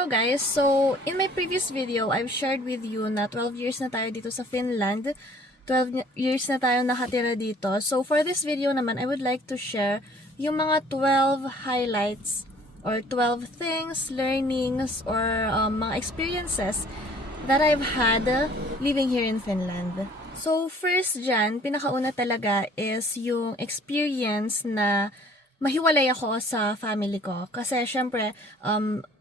Hello guys! So, in my previous video, I've shared with you na 12 years na tayo dito sa Finland. 12 years na tayo nakatira dito. So, for this video naman, I would like to share yung mga 12 highlights or 12 things, learnings, or mga experiences that I've had living here in Finland. So, first dyan, pinakauna talaga is yung experience na mahiwalay ako sa family ko. Kasi, syempre,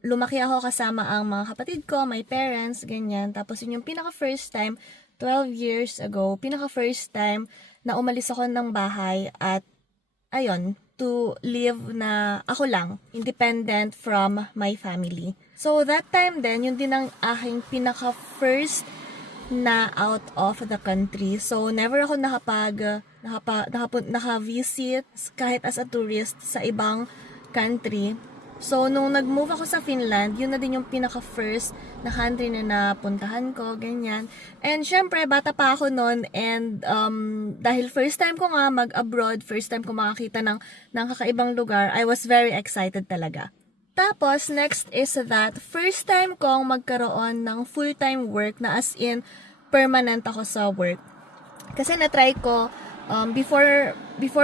lumaki ako kasama ang mga kapatid ko, my parents, ganyan. Tapos, yun yung pinaka-first time, 12 years ago, pinaka-first time na umalis ako ng bahay at, ayun, to live na ako lang, independent from my family. So, that time din, yun din ang aking pinaka-first na out of the country. So, never ako naka-visit kahit as a tourist sa ibang country. So, nung nag-move ako sa Finland, yun na din yung pinaka-first na country na napuntahan ko, ganyan. And syempre, bata pa ako noon and dahil first time ko nga mag-abroad, first time ko makakita ng kakaibang lugar, I was very excited talaga. Tapos, next is that, first time kong magkaroon ng full-time work na as in, permanent ako sa work. Kasi na-try ko, before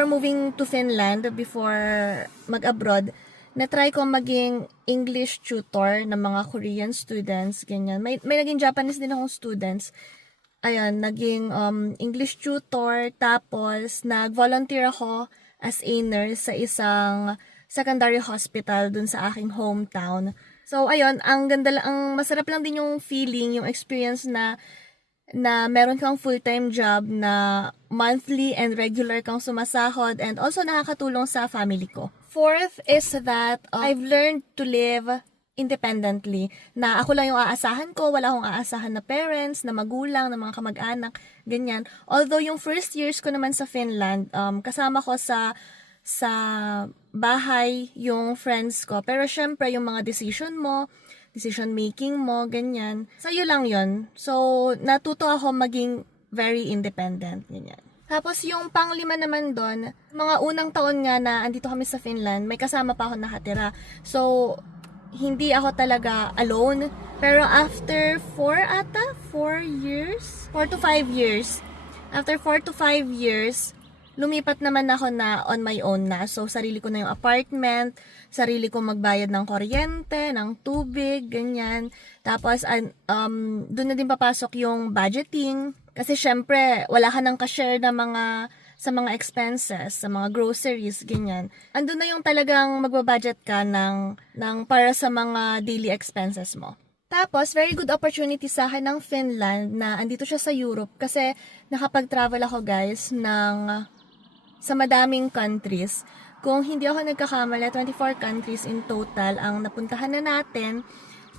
moving to Finland, before mag-abroad, na-try ko maging English tutor ng mga Korean students, ganyan. May naging Japanese din akong students. Ayan, naging English tutor, tapos nag-volunteer ako as a nurse sa isang secondary hospital dun sa aking hometown. So, ayun, ang masarap lang din yung feeling, yung experience na meron kang full-time job na monthly and regular kang sumasahod and also nakakatulong sa family ko. Fourth is that I've learned to live independently. Na ako lang yung aasahan ko, wala akong aasahan na parents, na magulang, na mga kamag-anak, ganyan. Although yung first years ko naman sa Finland, kasama ko sa bahay yung friends ko. Pero syempre, yung mga decision making mo, ganyan. Sa'yo lang yon. So, natuto ako maging very independent, ganyan. Tapos, yung panglima naman doon, mga unang taon nga na andito kami sa Finland, may kasama pa ako nakatira. So, hindi ako talaga alone. Pero after 4 to 5 years, after 4 to 5 years, lumipat naman ako na on my own na. So, sarili ko na yung apartment, sarili ko magbayad ng kuryente, ng tubig, ganyan. Tapos, doon na din papasok yung budgeting. Kasi, syempre, wala ka nang ka-share na sa mga expenses, sa mga groceries, ganyan. Andun na yung talagang magbabudget ka ng para sa mga daily expenses mo. Tapos, very good opportunity sa akin ng Finland na andito siya sa Europe kasi nakapag-travel ako, guys, sa madaming countries. Kung hindi ako nagkakamali, 24 countries in total ang napuntahan na natin.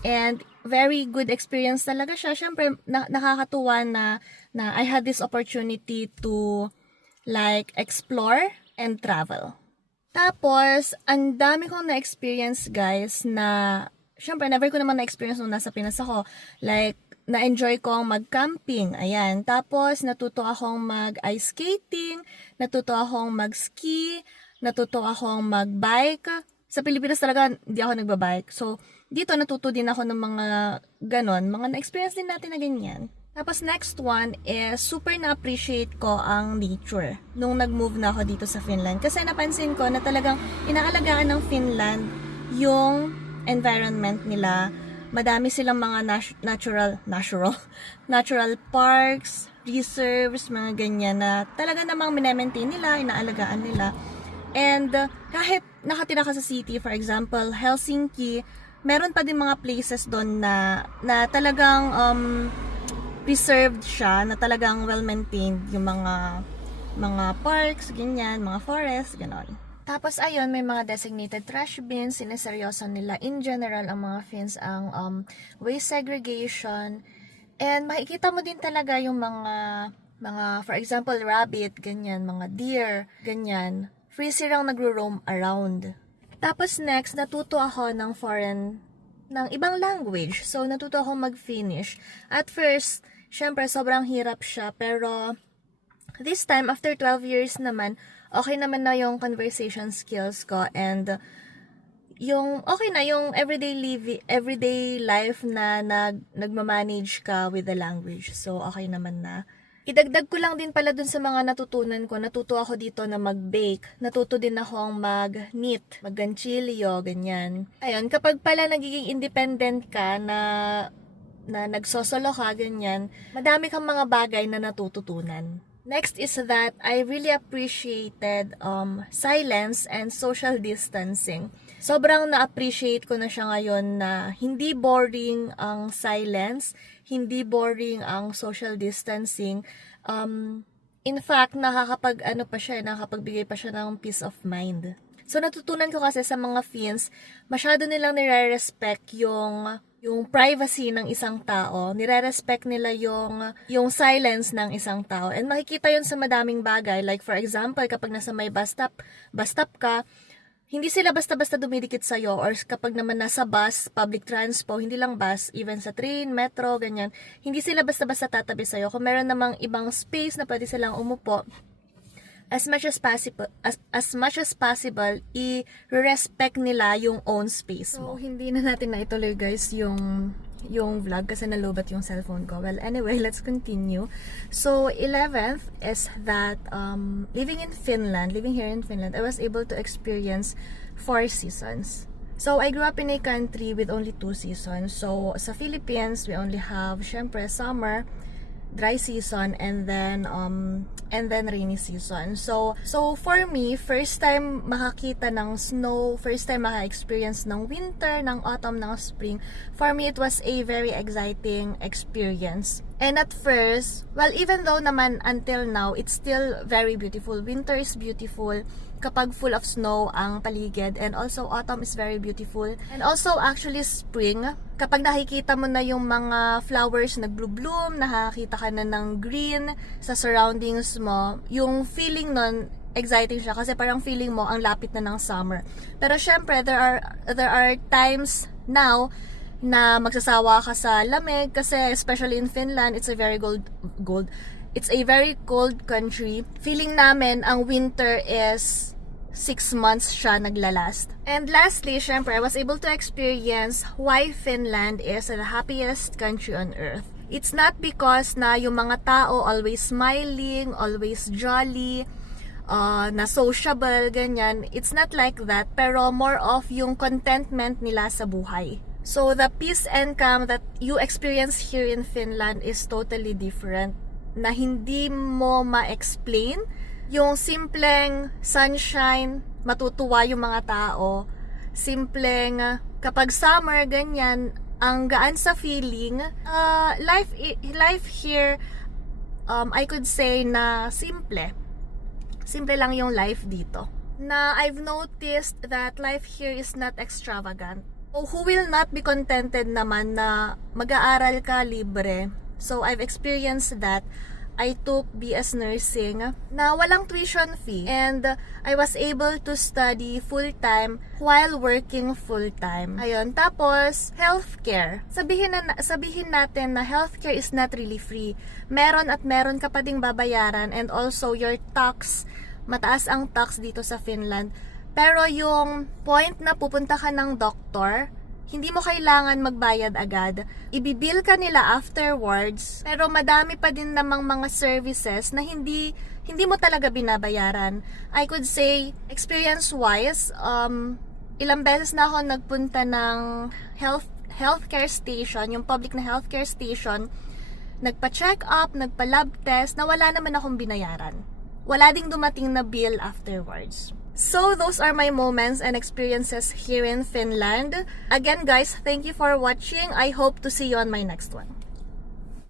And very good experience talaga siya. Siyempre, nakakatuwa na I had this opportunity to like explore and travel. Tapos, ang dami kong na-experience, guys, na siyempre, never ko naman na-experience nung nasa Pinas ako. Like, na-enjoy ko ang mag-camping. Ayan. Tapos, natuto akong mag-ice skating, natuto akong mag-ski, natuto akong mag-bike. Sa Pilipinas talaga, hindi ako nagbabike. So, dito natuto din ako ng mga ganon. Mga na-experience din natin na ganyan. Tapos, next one is super na-appreciate ko ang nature nung nag-move na ako dito sa Finland. Kasi napansin ko na talagang inaalagaan ng Finland yung environment nila. Madami silang mga natural parks, reserves, mga ganyan na talaga namang minemaintain nila, inaalagaan nila. And kahit nakatira ka sa city, for example, Helsinki, meron pa din mga places doon na talagang preserved siya, na talagang well-maintained yung mga parks, ganyan, mga forests, ganon. Tapos, ayun, may mga designated trash bins. Sineseryoso nila in general ang mga Finns ang waste segregation. And makikita mo din talaga yung mga for example, rabbit, ganyan, mga deer, ganyan. Free silang nagro-roam around. Tapos next, natuto ako ng ibang language. So, natuto ako mag-Finnish. At first, syempre, sobrang hirap siya. Pero, this time, after 12 years naman, okay naman na yung conversation skills ko and yung okay na yung everyday life na nagma-manage ka with the language. So okay naman na. Idagdag ko lang din pala dun sa mga natutunan ko. Natuto ako dito na mag-bake. Natuto din akong mag-knit, mag-ganchilyo, ganyan. Ayun, kapag pala nagiging independent ka na nagsosolo ka, ganyan, madami kang mga bagay na natututunan. Next is that I really appreciated silence and social distancing. Sobrang na-appreciate ko na siya ngayon na hindi boring ang silence, hindi boring ang social distancing. In fact, nakakapagbigay pa siya ng peace of mind. So, natutunan ko kasi sa mga Finns, masyado nilang nire-respect yung privacy ng isang tao. Nire-respect nila yung silence ng isang tao. And makikita yun sa madaming bagay. Like, for example, kapag nasa may bus stop ka, hindi sila basta-basta dumidikit sa'yo. Or kapag naman nasa bus, public transpo, hindi lang bus, even sa train, metro, ganyan, hindi sila basta-basta tatabi sa'yo. Kung meron namang ibang space na pwede silang umupo, as much as possible, i-respect nila yung own space mo. So, hindi na natin na ituloy guys yung vlog kasi nalobat yung cellphone ko. Well, anyway, let's continue. So, 11th is that living here in Finland, I was able to experience 4 seasons. So, I grew up in a country with only 2 seasons. So, sa Philippines, we only have, syempre, summer, dry season, and then rainy season. So for me, first time makakita ng snow, first time maka-experience ng winter, ng autumn, ng spring, for me it was a very exciting experience. And at first, well, even though naman until now, it's still very beautiful. Winter is beautiful kapag full of snow ang paligid, and also autumn is very beautiful. And also actually spring, kapag nakikita mo na yung mga flowers nag-bloom, nakakita ka na ng green sa surroundings mo, yung feeling nun, exciting siya kasi parang feeling mo ang lapit na ng summer. Pero syempre, there are times now na magsasawa ka sa lamig kasi especially in Finland, it's a very it's a very cold country. Feeling namin ang winter is 6 months siya naglalast. And lastly, syempre, I was able to experience why Finland is the happiest country on earth. It's not because na yung mga tao always smiling, always jolly, na sociable, ganyan. It's not like that, pero more of yung contentment nila sa buhay. So, the peace and calm that you experience here in Finland is totally different, na hindi mo ma-explain. Yung simpleng sunshine, matutuwa yung mga tao. Simpleng kapag summer, ganyan, ang gaan sa feeling. Life here, I could say na simple. Simple lang yung life dito. Na I've noticed that life here is not extravagant. So, who will not be contented naman na mag-aaral ka libre? So, I've experienced that. I took BS Nursing na walang tuition fee, and I was able to study full-time while working full-time. Ayun, tapos healthcare. Sabihin natin na healthcare is not really free. Meron ka pa ding babayaran, and also your tax, mataas ang tax dito sa Finland. Pero yung point na pupunta ka ng doktor, hindi mo kailangan magbayad agad. Ibibill ka nila afterwards, pero madami pa din namang mga services na hindi mo talaga binabayaran. I could say, experience-wise, ilang beses na ako nagpunta ng healthcare station, yung public na healthcare station, nagpa-check up, nagpa-lab test, na wala naman akong binayaran. Wala ding dumating na bill afterwards. So, those are my moments and experiences here in Finland. Again, guys, thank you for watching. I hope to see you on my next one.